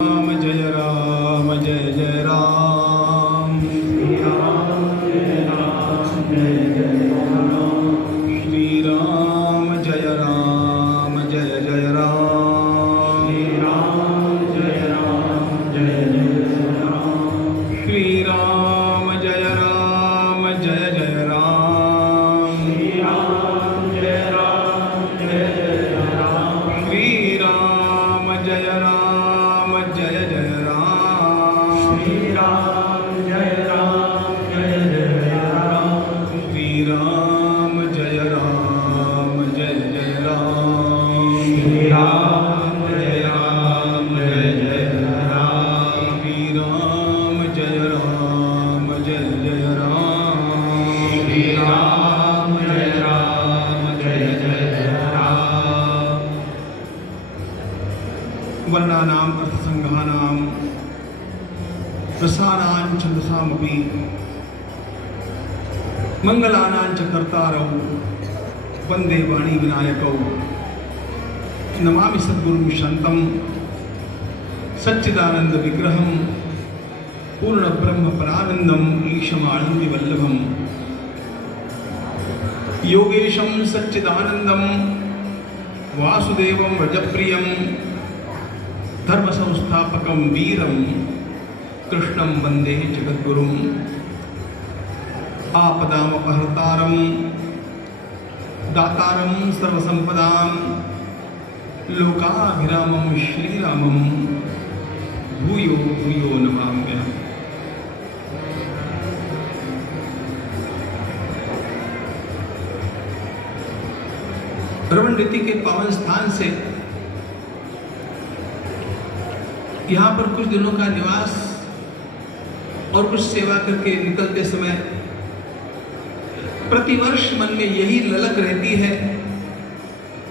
राम जय राम जय जय राम श्री राम जय राम जय जय राम श्री राम जय राम जय जय राम श्री राम जय राम जय जय राम श्री राम जय राम जय जय राम श्री राम जय राम जय जय राम श्री राम जय राम जय जय राम श्री राम जय राम जय जय राम श्री राम जय राम जय जय राम श्री राम जय राम जय जय राम श्री राम जय राम जय जय राम श्री राम जय राम जय जय राम। वर्णानाम् अर्थसंग्रहाणां रसानां छन्दसामपि मंगलानां च कर्तारौ वन्दे वाणी विनायकौ नमामि सद्गुरुं शान्तं सच्चिदानंद विग्रहं पूर्ण ब्रह्म परानंदं ईशमानंद वल्लभं योगेशं सच्चिदानंदं वासुदेवं व्रजप्रियं धर्म संस्थापकं वीरं कृष्णं वंदे जगद्गुरुं आपदामपहर्तारं दातारं सर्वसंपदां लोकाभिरामं श्रीरामं भूयो भूयो नमाम्यहम्। रमण रीति के पावन स्थान से यहाँ पर कुछ दिनों का निवास और कुछ सेवा करके निकलते समय प्रतिवर्ष मन में यही ललक रहती है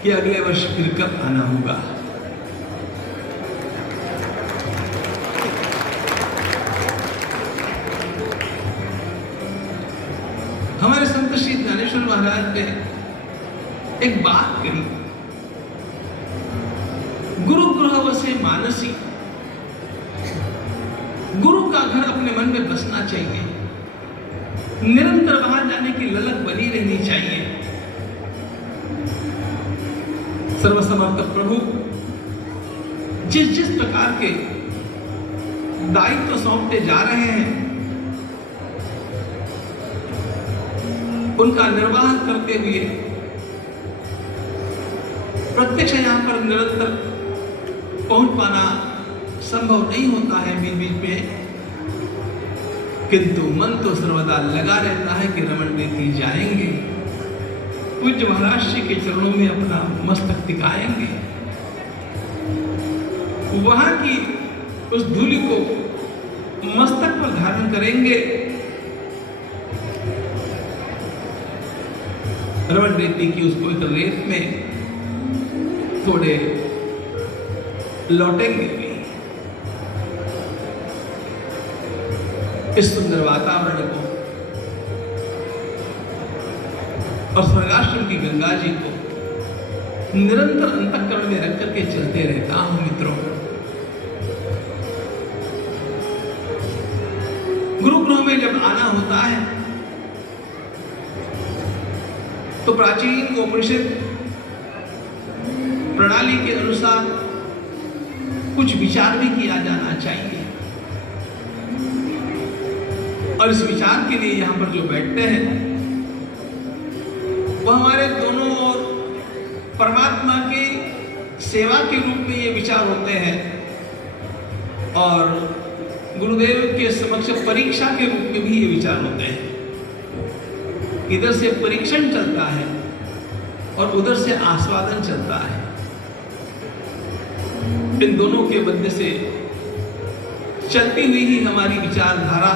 कि अगले वर्ष फिर कब आना होगा। हमारे संत श्री ज्ञानेश्वर महाराज ने एक बात कही, गुरु गृह वसे मानसी, गुरु का घर अपने मन में बसना चाहिए, निरंतर वहां जाने की ललक बनी रहनी चाहिए। सर्वसमर्थ प्रभु जिस जिस प्रकार के दायित्व सौंपते जा रहे हैं उनका निर्वाह करते हुए प्रत्यक्ष यहां पर निरंतर पहुंच पाना संभव नहीं होता है बीच बीच में, किंतु मन तो सर्वदा लगा रहता है कि रमण रीति जाएंगे, पूज्य महाराज जी के चरणों में अपना मस्तक टिकाएंगे, वहां की उस धूलि को मस्तक पर धारण करेंगे। रमण रीति की उस पवित्र रेत में थोड़े लौटेंगे भी। इस सुंदर वातावरण को और स्वर्गाश्रम की गंगा जी को निरंतर अंतःकरण में रख करके चलते रहता हूं मित्रों। गुरु गृह में जब आना होता है तो प्राचीन उपनिषद प्रणाली के अनुसार कुछ विचार भी किया जाना चाहिए, और इस विचार के लिए यहां पर जो बैठते हैं वह हमारे दोनों ओर परमात्मा की सेवा के रूप में ये विचार होते हैं और गुरुदेव के समक्ष परीक्षा के रूप में भी ये विचार होते हैं। इधर से परीक्षण चलता है और उधर से आस्वादन चलता है। इन दोनों के मध्य से चलती हुई ही हमारी विचारधारा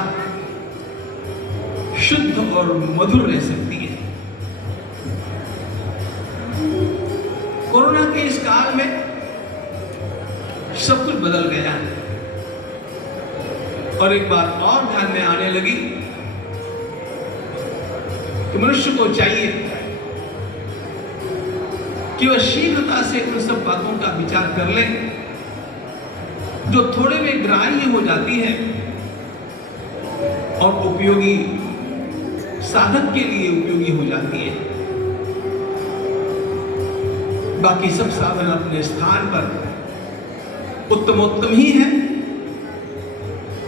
शुद्ध और मधुर रह सकती है। कोरोना के इस काल में सब कुछ बदल गया और एक बात और ध्यान में आने लगी कि मनुष्य को चाहिए कि वह शीघ्रता से उन सब बातों का विचार कर ले जो थोड़े में ग्राह्य हो जाती है और उपयोगी साधक के लिए उपयोगी हो जाती है। बाकी सब साधन अपने स्थान पर उत्तमोत्तम ही है,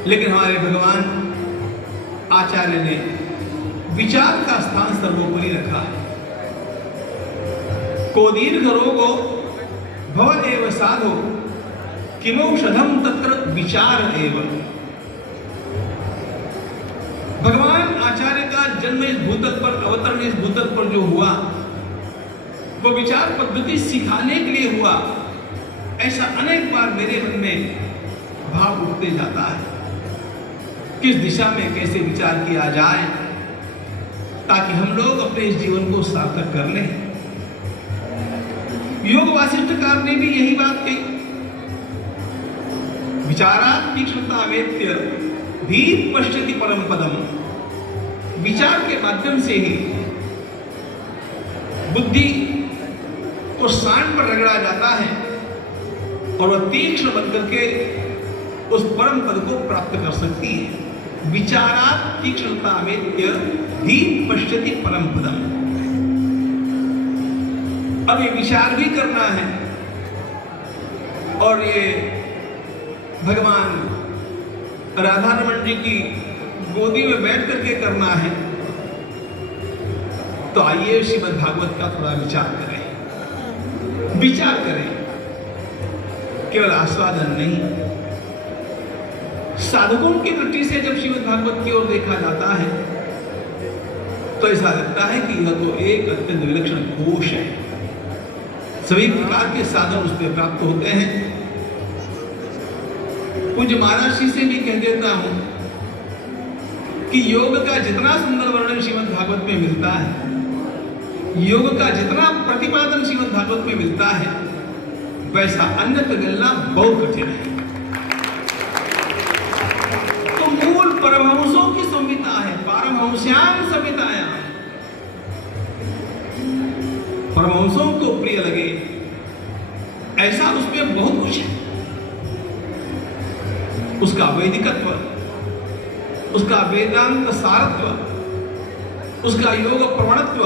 लेकिन हमारे भगवान आचार्य ने विचार का स्थान सर्वोपरि रखा है। को दीर्घ रोगो भव एव साधो किमौषधम तत्र विचार एव। भगवान आचार्य का जन्म इस भूतल पर, अवतरण इस भूतल पर जो हुआ वो विचार पद्धति सिखाने के लिए हुआ। ऐसा अनेक बार मेरे मन में भाव उठते जाता है, किस दिशा में कैसे विचार किया जाए ताकि हम लोग अपने इस जीवन को सार्थक कर लें। योग वासिष्ठकार ने भी यही बात कही, विचारात् तीक्ष्णता वेत्य धीर पश्यति परम पदम। विचार के माध्यम से ही बुद्धि को सांड पर रगड़ा जाता है और वह तीक्ष्ण बन करके उस परम पद को प्राप्त कर सकती है। विचारात् तीक्ष्णता वेत्य धीर पश्यति परम पदम। अब ये विचार भी करना है और ये भगवान राधारमण जी की गोदी में बैठ करके करना है। तो आइए श्रीमद् भागवत का थोड़ा विचार करें, विचार करें, केवल आस्वादन नहीं। साधकों की दृष्टि से जब श्रीमद् भागवत की ओर देखा जाता है तो ऐसा लगता है कि यह तो एक अत्यंत विलक्षण कोश है। सभी प्रकार के साधन उसमें प्राप्त होते हैं। पूज्य महाराज जी से भी कह देता हूं कि योग का जितना सुंदर वर्णन श्रीमद् भागवत में मिलता है, योग का जितना प्रतिपादन श्रीमद् भागवत में मिलता है, वैसा अन्यत्र मिलना बहुत कठिन है। तो मूल परमहंसों की संहिता है, पारमहंस्याम संहितायां। परमहंसों को प्रिय लगे ऐसा उसमें बहुत कुछ है। उसका वैदिकत्व, उसका वेदांत सारत्व, उसका योग प्रवणत्व,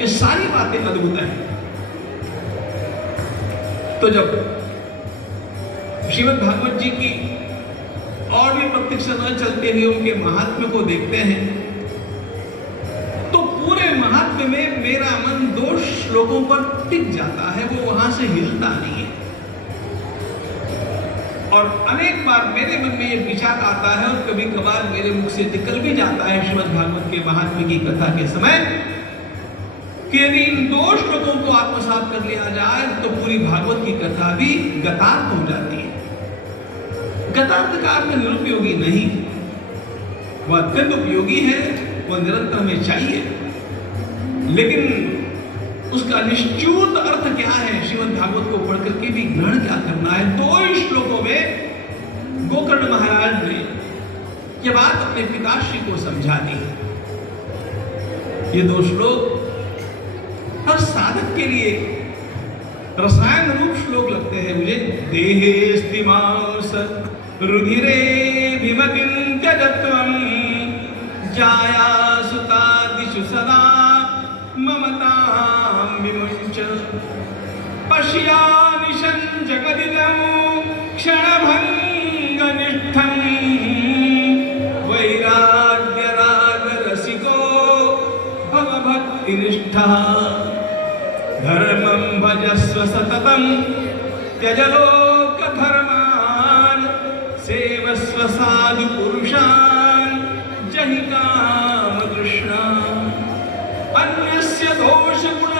ये सारी बातें अद्भुत हैं। तो जब श्रीमद् भागवत जी की और भी प्रत्यक्ष न चलते हुए उनके महात्म्य को देखते हैं तो पूरे महात्म्य में मेरा मन 2 श्लोकों पर टिक जाता है, वो वहां से हिलता नहीं है। और अनेक बार मेरे मन में ये विचार आता है और कभी कभार मेरे मुख से निकल भी जाता है श्रीमद् भागवत के महात्म्य की कथा के समय कि यदि इन 2 श्लोकों को आत्मसात कर लिया जाए तो पूरी भागवत की कथा भी गतार्थ हो जाती है। गतार्थ का अर्थ निरुपयोगी नहीं, वह अत्यंत उपयोगी है, वह निरंतर हमें चाहिए, लेकिन उसका निश्चूत अर्थ क्या है, श्रीमद् भागवत को पढ़ करके भी ग्रहण क्या करना है। 2 श्लोकों में गोकर्ण महाराज ने यह बात अपने पिताश्री को समझा दी। ये 2 श्लोक हर साधक के लिए रसायन रूप श्लोक लगते हैं मुझे। देहेस्ति मांस रुधिरे विमतिं त्यजत्वं जाया सुतादिषु सदा ममतां विमुञ्च पश्यानिशं जगदिदं क्षणभङ्गनिष्ठं वैराग्यरागरसिको भवभक्तिनिष्ठः धर्मं भजस्व सततं त्यज लोकधर्मान् सेवस्व साधु पुरुषान् जहि कामतृष्णान् अन्यस्य दोषगुण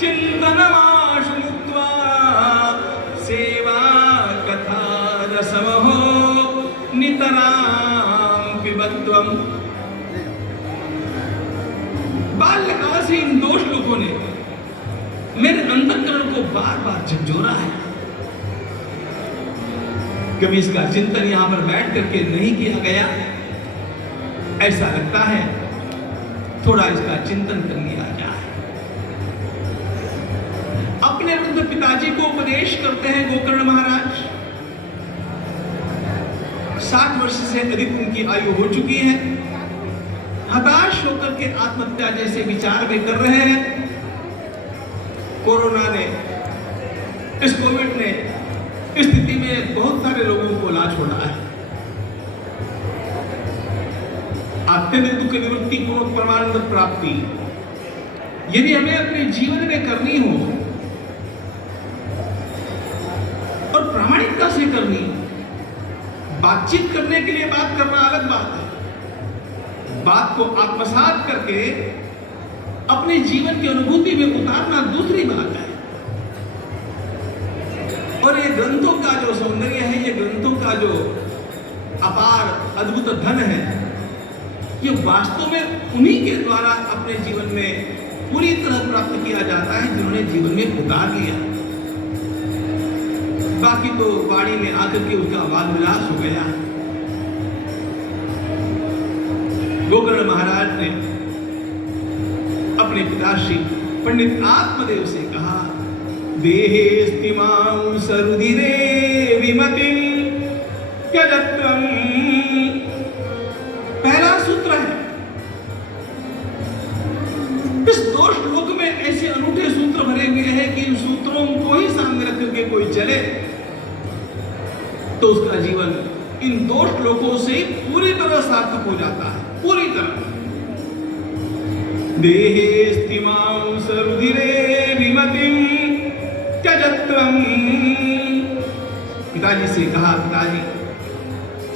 चिन्तनमाशु मुक्त्वा सेवा कथा रसमहो नितरां पिबत्वम्। बाल्यकाल से इन 2 श्लोकों ने मेरे अंतःकरण को बार बार झकझोरा है। कभी इसका चिंतन यहां पर बैठ करके नहीं किया गया, ऐसा लगता है थोड़ा इसका चिंतन कर लिया जाए। अपने वृद्ध पिताजी को उपदेश करते हैं गोकर्ण महाराज 60 वर्ष से अधिक उनकी आयु हो चुकी है, हताश होकर के आत्महत्या जैसे विचार भी कर रहे हैं। कोरोना ने, इस कोविड ने इस स्थिति में बहुत सारे लोगों को ला छोड़ा है। अत्यंत दुख निवृत्ति पूर्वक परमानंद प्राप्ति यदि हमें अपने जीवन में करनी हो और प्रामाणिकता से करनी, बातचीत करने के लिए बात करना अलग बात है, बात को आत्मसात करके अपने जीवन की अनुभूति में उतारना दूसरी बात है। और ये ग्रंथों का जो सौंदर्य है, ये ग्रंथों का जो अपार अद्भुत धन है, ये वास्तव में उन्हीं के द्वारा अपने जीवन में पूरी तरह प्राप्त किया जाता है जिन्होंने जीवन में उतार लिया। बाकी तो वाणी में आकर के उसका वाद विलास हो गया। गोकर्ण महाराज ने अपने पिताश्री पंडित आत्मदेव से कहा, देहेस्तिमां सरुधिरे विमतिं त्यजत्वं। पहला सूत्र है। इस दो श्लोक में ऐसे अनूठे सूत्र भरे हुए हैं कि इन सूत्रों को ही सामने रख करके कोई चले तो उसका जीवन इन दो श्लोकों से पूरी तरह सार्थक हो जाता है, पूरी तरह। देहेस्तिमां सरुधिरे विमतिं त्यजत्वं। पिताजी से कहा, पिताजी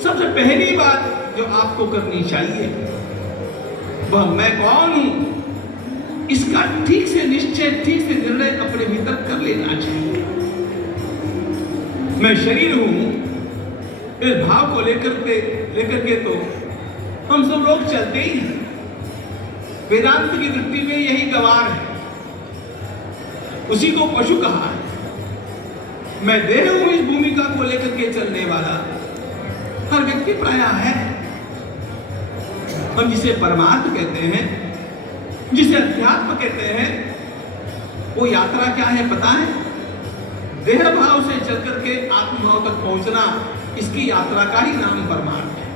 सबसे पहली बात जो आपको करनी चाहिए वह मैं कौन हूं, इसका ठीक से निश्चय, ठीक से निर्णय अपने भीतर कर लेना चाहिए। मैं शरीर हूं, इस भाव को लेकर के तो हम सब लोग चलते ही हैं। वेदांत की दृष्टि में यही गवार है, उसी को पशु कहा है। मैं देह हूं, इस भूमिका को लेकर के चलने वाला हर व्यक्ति प्राय है। हम जिसे परमार्थ कहते हैं, जिसे अध्यात्म कहते हैं, वो यात्रा क्या है पता है? देह भाव से चल करके आत्मभाव तक पहुंचना, इसकी यात्रा का ही नाम परमार्थ है।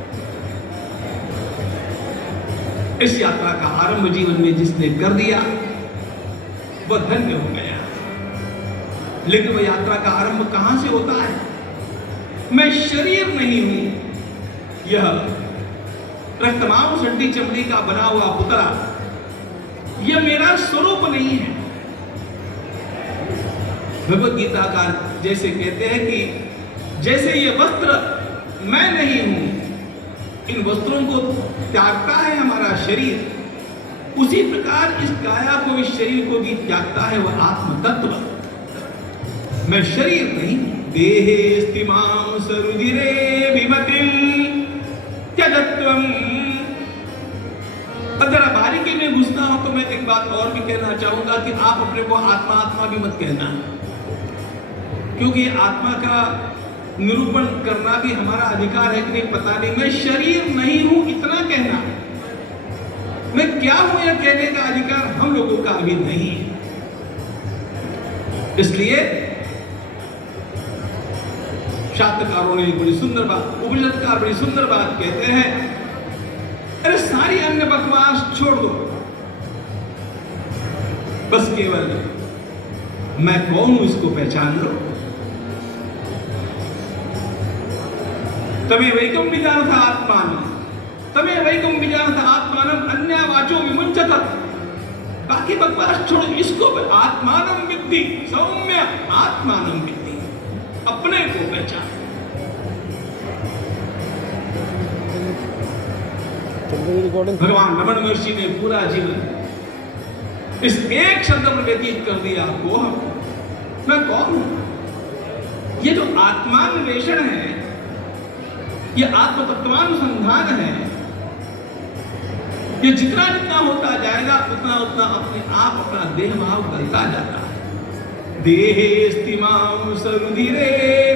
इस यात्रा का आरंभ जीवन में जिसने कर दिया वह धन्य हो गया। लेकिन वह यात्रा का आरंभ कहां से होता है? मैं शरीर नहीं हूं, यह रक्तमांस हड्डी चमड़ी का बना हुआ पुतला, यह मेरा स्वरूप नहीं है। भगवत गीता का जैसे कहते हैं कि जैसे ये वस्त्र मैं नहीं हूं, इन वस्त्रों को त्यागता है हमारा शरीर, उसी प्रकार इस काया को, इस शरीर को भी त्यागता है वह आत्म तत्व। मैं शरीर नहीं। देहेस्तिमां सरुधिरे विमतिं त्यजत्वं। अगर बारीकी में घुसना हो तो मैं एक बात और भी कहना चाहूंगा कि आप अपने को आत्मा आत्मा भी मत कहना, क्योंकि आत्मा का निरूपण करना भी हमारा अधिकार है कि नहीं पता नहीं। मैं शरीर नहीं हूं इतना कहना, मैं क्या हूं यह कहने का अधिकार हम लोगों का अभी नहीं है। इसलिए शास्त्रकारों ने बड़ी सुंदर बात, उपनिषदकार बड़ी सुंदर बात कहते हैं, अरे सारी अन्य बकवास छोड़ दो, बस केवल मैं कौन हूं इसको पहचान लो। तमे वैकम विजानथ आत्मानं, तमे वैकम विजानथ आत्मानं अन्या वाचो विमुञ्चत। बाकी बकवास छोड़ो, इसको आत्मानं विद्धि सौम्य, आत्मानं विद्धि, अपने को पहचान। भगवान रमण महर्षि ने पूरा जीवन इस एक शब्द पर व्यतीत कर दिया, वो मैं कौन हूं। ये जो आत्मान्वेषण है, ये आत्म तत्वानुसंधान है, ये जितना जितना होता जाएगा उतना उतना अपने आप अपना देह भाव करता जाता है। देहेस्तिमां सरुधिरे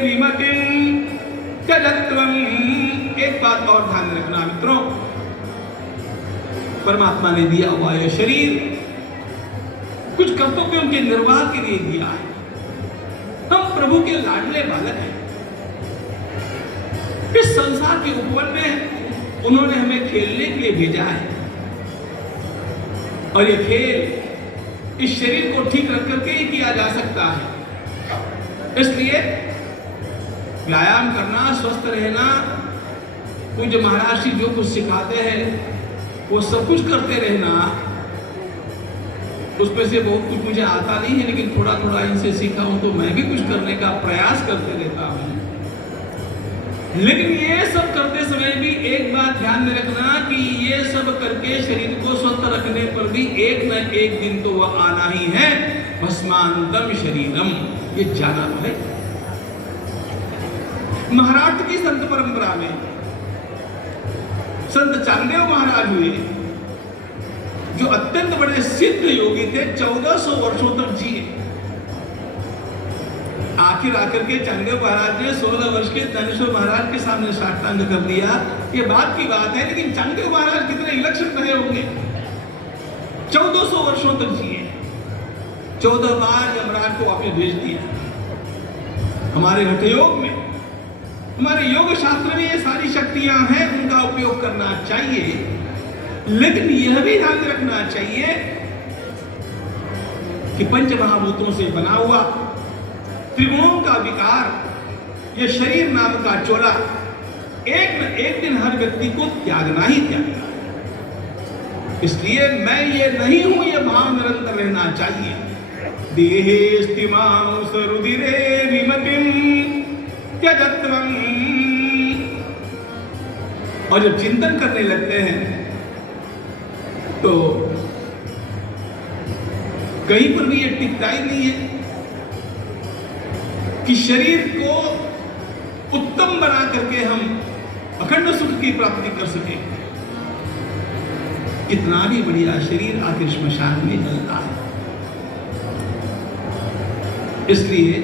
विमतिं त्यजत्वं। एक बात और ध्यान रखना मित्रों, परमात्मा ने दिया हुआ यह शरीर कुछ कर्तव्यों के निर्वाह के लिए दिया है। हम प्रभु के लाडले बालक हैं। इस संसार के उपवन में उन्होंने हमें खेलने के लिए भेजा है, और ये खेल इस शरीर को ठीक रख करके ही किया जा सकता है। इसलिए व्यायाम करना, स्वस्थ रहना, पूज्य महाराज जी जो कुछ सिखाते हैं वो सब कुछ करते रहना, उसमें से बहुत कुछ मुझे आता नहीं है, लेकिन थोड़ा थोड़ा इनसे सीखा हूं तो मैं भी कुछ करने का प्रयास करते रहता हूं। लेकिन ये सब करते समय भी एक बात ध्यान में रखना कि ये सब करके शरीर को स्वस्थ रखने पर भी एक न एक दिन तो वह आना ही है, भस्मांतम शरीरम, ये जाना तो है। महाराष्ट्र की संत परंपरा में संत चांगदेव महाराज हुए, जो अत्यंत बड़े सिद्ध योगी थे, 1400 वर्षों तक जिए। आखिर आकर के चांगदेव महाराज ने 16 वर्ष के ज्ञानेश्वर महाराज के सामने साष्टांग कर दिया। ये बात की बात है, लेकिन चांगदेव महाराज कितने विलक्षण रहे होंगे। 1400 वर्षों तक जिए, 14 बार यमराज को वापस भेज दिया। हमारे हठयोग में, हमारे योग शास्त्र में ये सारी शक्तियां हैं, उनका उपयोग करना चाहिए। लेकिन यह भी ध्यान रखना चाहिए कि पंच महाभूतों से बना हुआ त्रिगुणों का विकार, यह शरीर नाम का चोला एक न एक दिन हर व्यक्ति को त्यागना ही त्यागना है। इसलिए मैं ये नहीं हूं, यह भाव निरंतर रहना चाहिए। देहे स्तिमांस रुधिरे विमतिम त्यजत्वम्। और जब चिंतन करने लगते हैं तो कहीं पर भी यह टिकता ही नहीं है कि शरीर को उत्तम बना करके हम अखंड सुख की प्राप्ति कर सके। कितना भी बढ़िया शरीर आखिर श्मशान में जलता है। इसलिए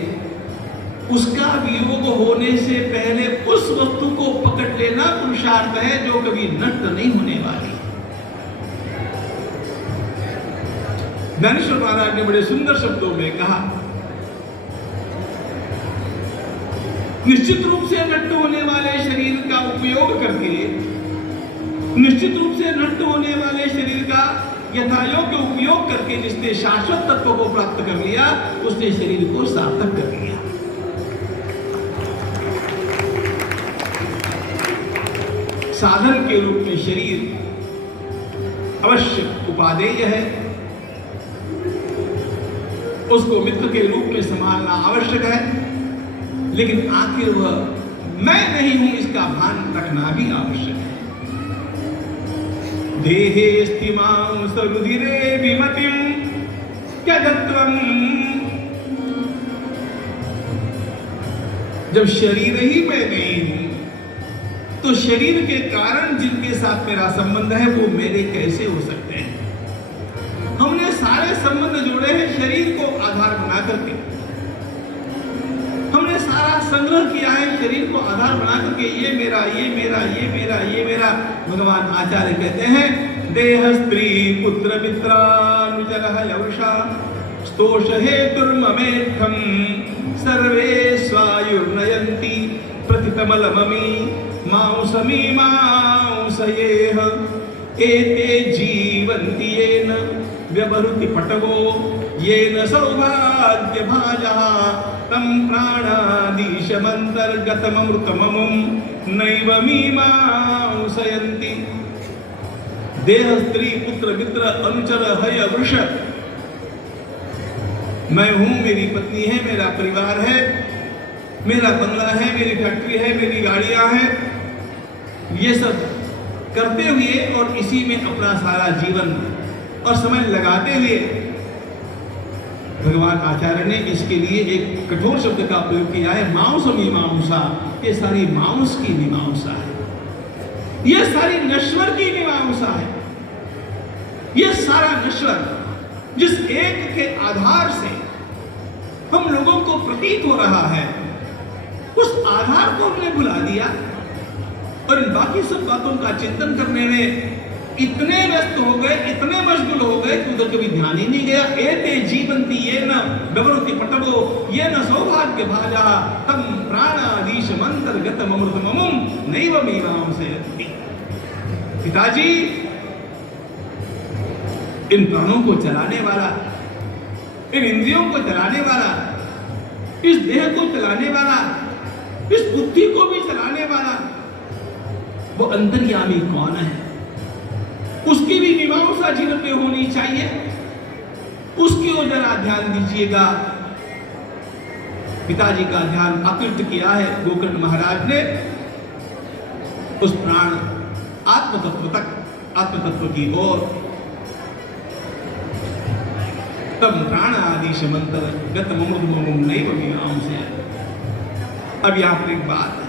उसका वियोग होने से पहले उस वस्तु को पकड़ लेना पुरुषार्थ है, जो कभी नष्ट नहीं होने वाली। ज्ञानेश्वर महाराज ने बड़े सुंदर शब्दों में कहा, निश्चित रूप से नष्ट होने वाले शरीर का उपयोग करके, निश्चित रूप से नष्ट होने वाले शरीर का यथायोग्य उपयोग करके जिसने शाश्वत तत्व को प्राप्त कर लिया, उसने शरीर को सार्थक कर लिया। साधन के रूप में शरीर अवश्य उपादेय है, उसको मित्र के रूप में संभालना आवश्यक है, लेकिन आखिर वह मैं नहीं हूं इसका भान रखना भी आवश्यक है। देहे स्तिमांस रुधिरे विमतिम त्यजत्वम्। जब शरीर ही मैं नहीं हूं, तो शरीर के कारण जिनके साथ मेरा संबंध है वो मेरे कैसे हो सकते हैं। हमने सारे संबंध जोड़े हैं शरीर को आधार बना करके। हमने सारा संग्रह किया है शरीर को आधार बना करके, ये मेरा, ये मेरा, ये मेरा, ये मेरा। भगवान आचार्य कहते हैं, देह स्त्री पुत्र मित्रानुजरः यवृषा स्तोष हेतुर्ममेद्धम् सर्वे स्वायुर्नयन्ति प्रतितमलममी मांसमी मांसयेह एते जीवन्ति येन व्यवहृति पटवो येन सौभाग्यभाजः तं प्राणाधीशमन्तर्गतममृतममुं नैव मीमांसयन्ति। देह स्त्री पुत्र मित्र अनुचर हय वृष, मैं हूं, मेरी पत्नी है, मेरा परिवार है, मेरा बंगला है, मेरी फैक्ट्री है, मेरी गाड़ियां हैं, ये सब करते हुए और इसी में अपना सारा जीवन और समय लगाते हुए भगवान आचार्य ने इसके लिए एक कठोर शब्द का प्रयोग किया है, मांस मीमांसा। ये सारी मांस की मीमांसा है, ये सारी नश्वर की मीमांसा है। ये सारा नश्वर जिस एक के आधार से हम लोगों को प्रतीत हो रहा है, उस आधार को हमने भुला दिया और इन बाकी सब बातों का चिंतन करने में इतने व्यस्त हो गए, इतने मशगूल हो गए कि उधर कभी ध्यान ही नहीं गया। एते जीवंती ये न व्यवहृति पटवो ये न सौभाग्य भाजा तम प्राणाधीशमंतर्गतममृतममुं नैव मीमांसयन्ति। पिताजी, इन प्राणों को चलाने वाला, इन इंद्रियों को चलाने वाला, इस देह को चलाने वाला, इस बुद्धि को भी चलाने वाला वो अंतर्यामी कौन है? उसकी भी मीमांसा जीवन में होनी चाहिए। उसकी ओर जरा ध्यान दीजिएगा। पिताजी का ध्यान आकृष्ट किया है गोकर्ण महाराज ने उस प्राण आत्मतत्व तक, आत्मतत्व की ओर। तम प्राण आदि शमंतर गत ममुर्मुम नैव मीमांसयन्ति। अब यहां पर एक बात है,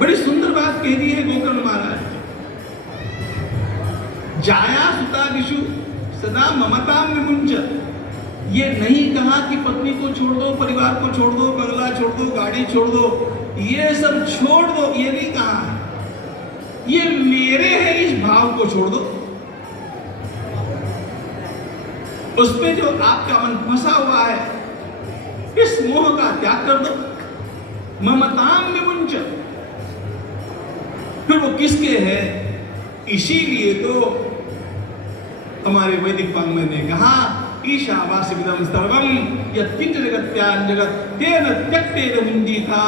बड़ी सुंदर बात कह दी है गोकर्ण महाराज। जाया सुतादिषु सदा ममताम विमुंच। ये नहीं कहा कि पत्नी को छोड़ दो, परिवार को छोड़ दो, बंगला छोड़ दो, गाड़ी छोड़ दो, ये सब छोड़ दो, ये नहीं कहा। ये मेरे है इस भाव को छोड़ दो। उसमें जो आपका मन फंसा हुआ है, इस मोह का त्याग कर दो। ममताम विमुंच, फिर वो किसके है? इसीलिए तो हमारे वैदिक वाङ्मय ने कहा ईशावास्यमिदं सर्वं यत्किंच जगत्यां जगत् तेन त्यक्तेन मुञ्जीथा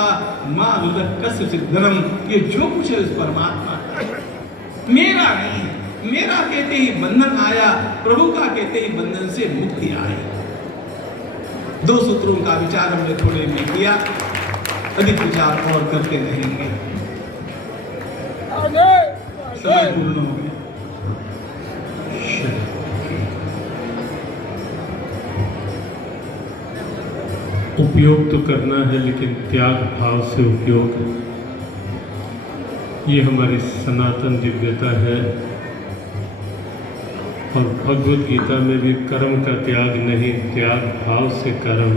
मा नुदक्कस्य धनम। ये जो कुछ है उस परमात्मा का, मेरा नहीं है। मेरा कहते ही बंधन आया, प्रभु का कहते ही बंधन से मुक्ति आई। दो सूत्रों का विचार हमने थोड़े में किया, अधिक विचार और करते रहेंगे। समय पूर्ण हो गया। उपयोग तो करना है, लेकिन त्याग भाव से उपयोग, ये हमारी सनातन दिव्यता है। और भगवत गीता में भी कर्म का त्याग नहीं, त्याग भाव से कर्म।